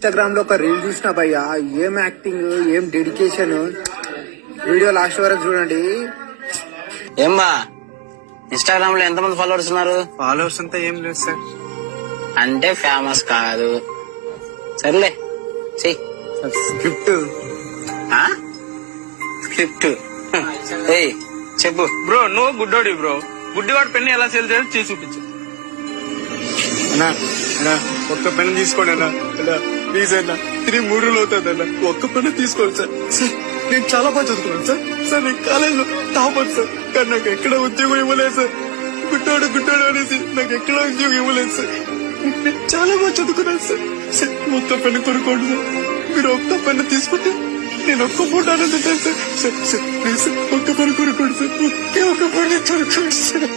Instagram లో ఒక reel చూసిన భయ్యా, ఏం యాక్టింగ్, ఏం డెడికేషన్. వీడియో లాస్ట్ వరకు చూడండి. ఏమ్మా ఇన్స్టాగ్రామ్ లో ఎంతమంది ఫాలోవర్స్ ఉన్నారు? ఫాలోవర్స్ అంతా ఏం లేదు సార్. అంటే ఫేమస్ కాదు. సర్లే చెయ్యి. స్క్రిప్ట్ స్క్రిప్ట్ ఏయ్ చెప్పు. బ్రో నువ్వు గుడ్డోడి బ్రో. గుడ్డివాడు పెన్ను ఎలా సేల్ చేయాలో చేసి చూపించు. అన్నా అన్నా ఒక్క పెన్ తీసుకోండి అన్నా. అన్నా ప్లీజ్ అన్నా, 3 రోజులు అవుతుంది అన్న. ఒక్క పెన్ తీసుకోండి సార్. సార్ నేను చాలా బాగా చదువుకున్నాను సార్. సార్ నేను కాలేజీలో టాపర్ సార్. కానీ నాకు ఎక్కడ ఉద్యోగం ఇవ్వలేదు సార్. గుడ్డోడు గుడ్డోడు అనేసి నాకు ఎక్కడ ఉద్యోగం ఇవ్వలేదు సార్. నేను చాలా బాగా చదువుకున్నాను సార్. సార్ ఒక్క పెన్ను కొనుక్కోండి సార్. మీరు ఒక్క పెన్ను తీసుకుంటే నేను ఒక్క పూట ఆనందింటాను sir. Sir sir please sir ఒక్క పెన్ను కొనుక్కోండి సార్. ఒక్క పెన్ను కొనుక్కోండి సార్.